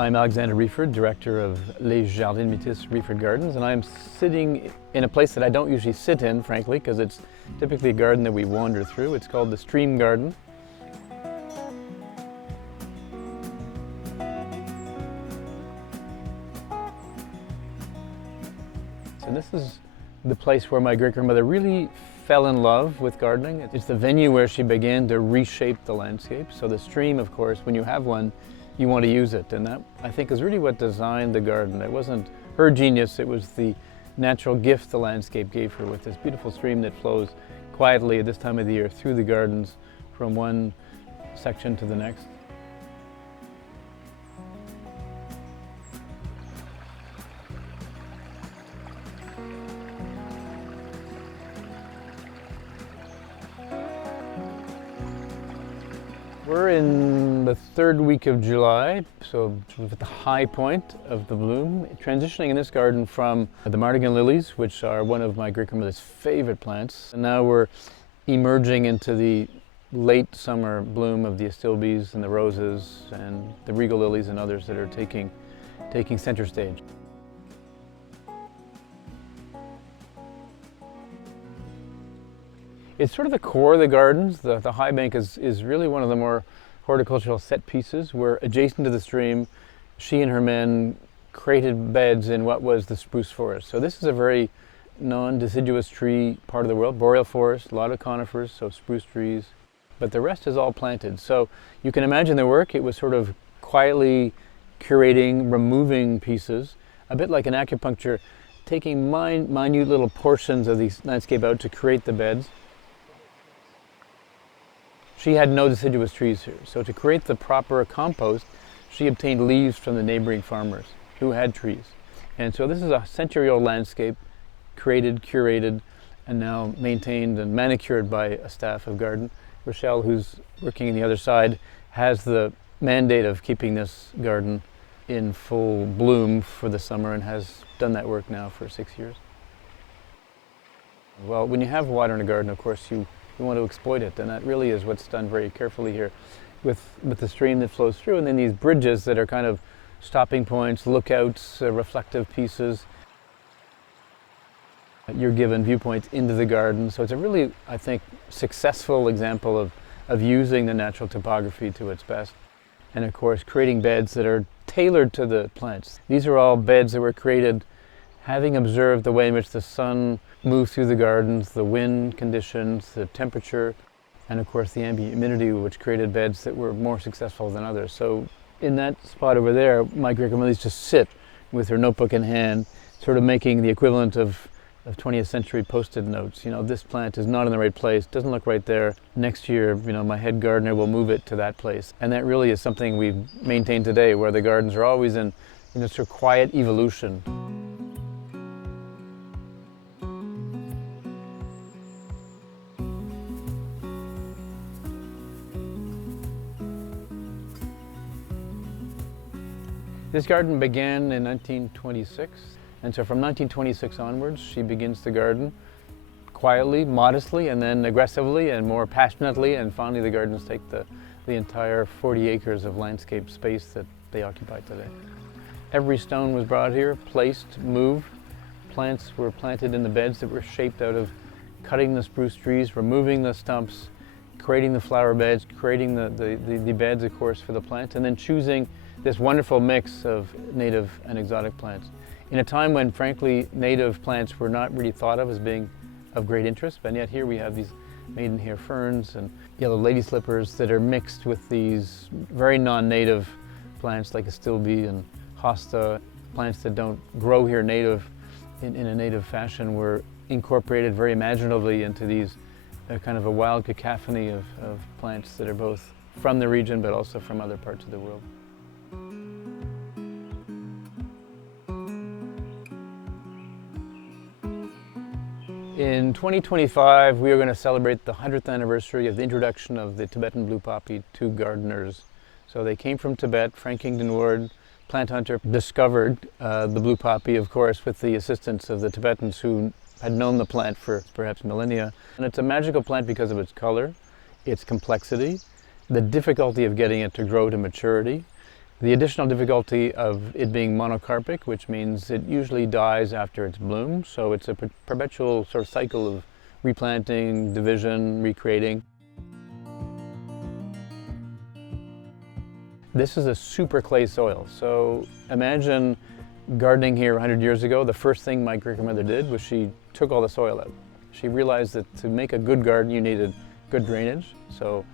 I'm Alexander Reford, director of Les Jardins de Métis Reford Gardens, and I'm sitting in a place that I don't usually sit in, frankly, because it's typically a garden that we wander through. It's called the Stream Garden. And this is the place where my great-grandmother really fell in love with gardening. It's the venue where she began to reshape the landscape. So the stream, of course, when you have one, you want to use it. And that, I think, is really what designed the garden. It wasn't her genius, it was the natural gift the landscape gave her with this beautiful stream that flows quietly at this time of the year through the gardens from one section to the next. We're in the third week of July, so at the high point of the bloom, transitioning in this garden from the Mardigan lilies, which are one of my great-grandmother's favorite plants. And now we're emerging into the late summer bloom of the astilbes and the roses and the regal lilies and others that are taking center stage. It's sort of the core of the gardens. The high bank is really one of the more horticultural set pieces where, adjacent to the stream, she and her men created beds in what was the spruce forest. So this is a very non-deciduous tree part of the world, boreal forest, a lot of conifers, so spruce trees, but the rest is all planted. So you can imagine the work. It was sort of quietly curating, removing pieces, a bit like an acupuncture, taking minute little portions of the landscape out to create the beds. She had no deciduous trees here, so to create the proper compost, she obtained leaves from the neighboring farmers who had trees. And so this is a century-old landscape, created, curated, and now maintained and manicured by a staff of garden. Rochelle, who's working on the other side, has the mandate of keeping this garden in full bloom for the summer and has done that work now for 6 years. Well, when you have water in a garden, of course, you want to exploit it, and that really is what's done very carefully here with the stream that flows through, and then these bridges that are kind of stopping points, lookouts, reflective pieces. You're given viewpoints into the garden, so it's a really, I think, successful example of using the natural topography to its best. And of course, creating beds that are tailored to the plants. These are all beds that were created having observed the way in which the sun moves through the gardens, the wind conditions, the temperature, and of course the ambient humidity, which created beds that were more successful than others. So in that spot over there, my great-grandmother used to sit with her notebook in hand, sort of making the equivalent of 20th century post-it notes. You know, this plant is not in the right place, doesn't look right there. Next year, you know, my head gardener will move it to that place. And that really is something we've maintained today, where the gardens are always in sort of quiet evolution. This garden began in 1926, and so from 1926 onwards, she begins to garden quietly, modestly, and then aggressively and more passionately, and finally the gardens take the entire 40 acres of landscape space that they occupy today. Every stone was brought here, placed, moved. Plants were planted in the beds that were shaped out of cutting the spruce trees, removing the stumps, creating the flower beds, creating the beds, of course, for the plants, and then choosing this wonderful mix of native and exotic plants. In a time when, frankly, native plants were not really thought of as being of great interest, but yet here we have these maidenhair ferns and yellow lady slippers that are mixed with these very non-native plants like astilbe and hosta. Plants that don't grow here native in a native fashion were incorporated very imaginatively into these kind of a wild cacophony of plants that are both from the region but also from other parts of the world. In 2025, we are going to celebrate the 100th anniversary of the introduction of the Tibetan blue poppy to gardeners. So they came from Tibet. Frank Kingdon Ward, plant hunter, discovered the blue poppy, of course, with the assistance of the Tibetans who had known the plant for perhaps millennia. And it's a magical plant because of its color, its complexity, the difficulty of getting it to grow to maturity, The additional difficulty of it being monocarpic, which means it usually dies after its bloom, so it's a perpetual sort of cycle of replanting, division, recreating. This is a super clay soil, so imagine gardening here 100 years ago. The first thing my great-grandmother did was she took all the soil out. She realized that to make a good garden you needed good drainage, so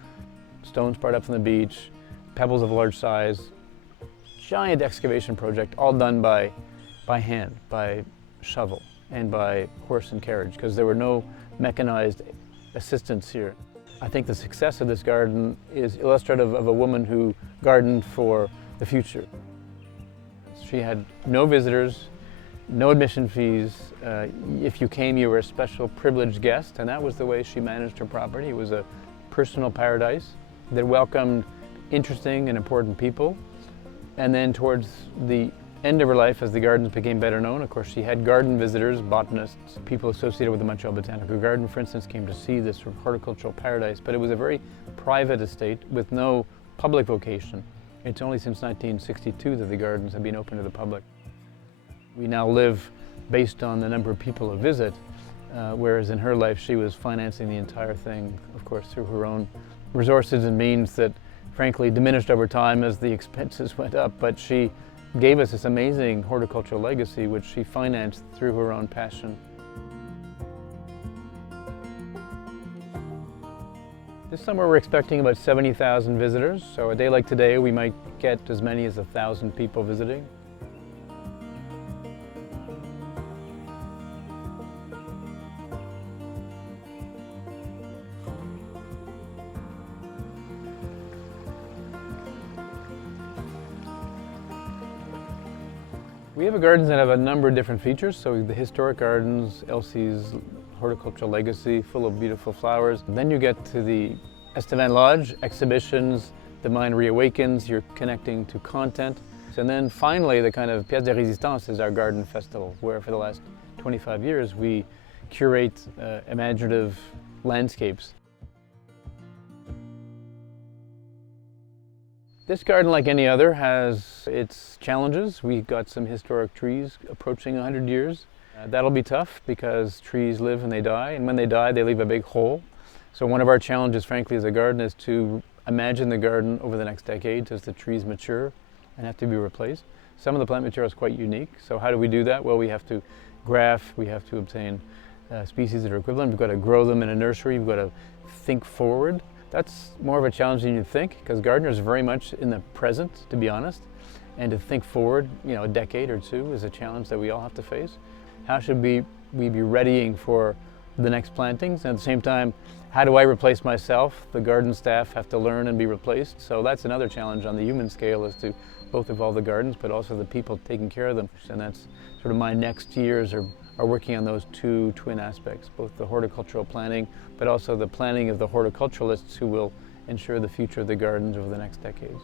stones brought up from the beach, pebbles of large size, giant excavation project, all done by hand, by shovel, and by horse and carriage, because there were no mechanized assistance here. I think the success of this garden is illustrative of a woman who gardened for the future. She had no visitors, no admission fees. If you came, you were a special privileged guest, and that was the way she managed her property. It was a personal paradise that welcomed interesting and important people. And then towards the end of her life, as the gardens became better known, of course, she had garden visitors, botanists, people associated with the Montreal Botanical Garden, for instance, came to see this sort of horticultural paradise. But it was a very private estate with no public vocation. It's only since 1962 that the gardens have been open to the public. We now live based on the number of people who visit, whereas in her life she was financing the entire thing, of course, through her own resources and means that frankly diminished over time as the expenses went up, but she gave us this amazing horticultural legacy which she financed through her own passion. This summer we're expecting about 70,000 visitors, so a day like today we might get as many as 1,000 people visiting. We have a gardens that have a number of different features. So the historic gardens, Elsie's horticultural legacy, full of beautiful flowers. And then you get to the Estevan Lodge, exhibitions, the mind reawakens, you're connecting to content. And then finally, the kind of pièce de résistance is our garden festival, where for the last 25 years we curate imaginative landscapes. This garden, like any other, has its challenges. We've got some historic trees approaching 100 years. That'll be tough because trees live and they die, and when they die they leave a big hole. So one of our challenges, frankly, as a garden is to imagine the garden over the next decades as the trees mature and have to be replaced. Some of the plant material is quite unique, so how do we do that? Well, we have to graft, we have to obtain species that are equivalent, we've got to grow them in a nursery, we've got to think forward. That's more of a challenge than you think, because gardeners are very much in the present, to be honest, and to think forward, a decade or two is a challenge that we all have to face. How should we be readying for the next plantings? And at the same time, how do I replace myself? The garden staff have to learn and be replaced, so that's another challenge on the human scale, is to both evolve the gardens, but also the people taking care of them. And that's sort of my next years are working on those two twin aspects, both the horticultural planning, but also the planning of the horticulturalists who will ensure the future of the gardens over the next decades.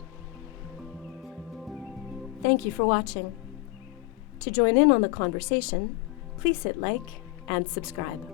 Thank you for watching. To join in on the conversation, please hit like and subscribe.